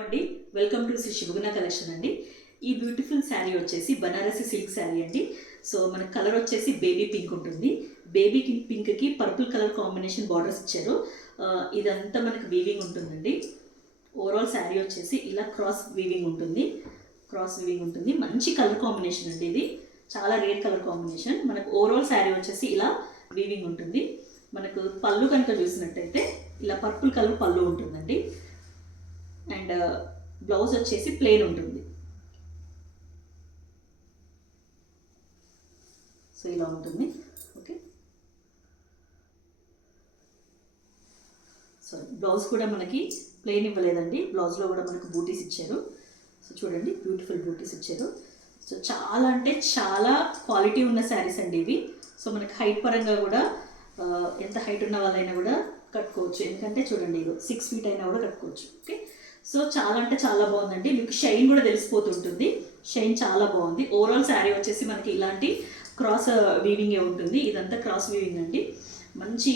అండి welcome to Shri శివగుణ collection అండి. ఈ బ్యూటిఫుల్ శారీ వచ్చేసి బనారసి సిల్క్ శారీ అండి. సో మన కలర్ వచ్చేసి బేబీ పింక్ ఉంటుంది. బేబీ పింక్కి పర్పుల్ కలర్ కాంబినేషన్ బార్డర్స్ ఇచ్చారు. ఇదంతా మనకు వీవింగ్ ఉంటుందండి. ఓవరాల్ శారీ వచ్చేసి ఇలా క్రాస్ వీవింగ్ ఉంటుంది. మంచి కలర్ కాంబినేషన్ అండి. ఇది చాలా రేర్ కలర్ కాంబినేషన్. మనకు ఓవరాల్ శారీ వచ్చేసి ఇలా వీవింగ్ ఉంటుంది. మనకు పళ్ళు కనుక చూసినట్టయితే ఇలా పర్పుల్ కలర్ పళ్ళు ఉంటుందండి. అండ్ బ్లౌజ్ వచ్చేసి ప్లెయిన్ ఉంటుంది. సో ఇలా ఉంటుంది. ఓకే, సో బ్లౌజ్ కూడా మనకి ప్లెయిన్ ఇవ్వలేదండి. బ్లౌజ్లో కూడా మనకు బూటీస్ ఇచ్చారు. సో చూడండి, బ్యూటిఫుల్ బూటీస్ ఇచ్చారు. సో చాలా అంటే చాలా క్వాలిటీ ఉన్న శారీస్ అండి ఇవి. సో మనకి హైట్ పరంగా కూడా ఎంత హైట్ ఉన్న వాళ్ళైనా కూడా కట్టుకోవచ్చు. ఎందుకంటే చూడండి, ఇది 6 feet అయినా కూడా కట్టుకోవచ్చు. ఓకే, సో చాలా అంటే చాలా బాగుందండి. మీకు షైన్ కూడా తెలిసిపోతుంటుంది. షైన్ చాలా బాగుంది. ఓవరాల్ శారీ వచ్చేసి మనకి ఇలాంటి క్రాస్ వీవింగే ఉంటుంది. ఇదంతా క్రాస్ వీవింగ్ అండి. మంచి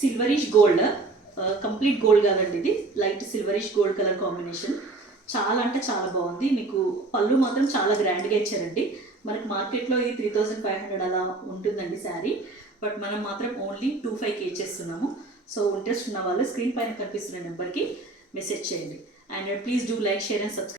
సిల్వరిష్ గోల్డ్, కంప్లీట్ గోల్డ్ కాదండి, ఇది light silverish gold colour combination. చాలా అంటే చాలా బాగుంది. మీకు పళ్ళు మాత్రం చాలా గ్రాండ్గా ఇచ్చారండి. మనకి మార్కెట్లో ఇది 3500 అలా ఉంటుందండి శారీ. బట్ మనం మాత్రం ఓన్లీ 2500 ఇచ్చేస్తున్నాము. సో ఇంట్రెస్ట్ ఉన్న వాళ్ళు స్క్రీన్ పైన కనిపిస్తున్న నెంబర్కి మెసేజ్ చేయండి. And please do like, share and subscribe.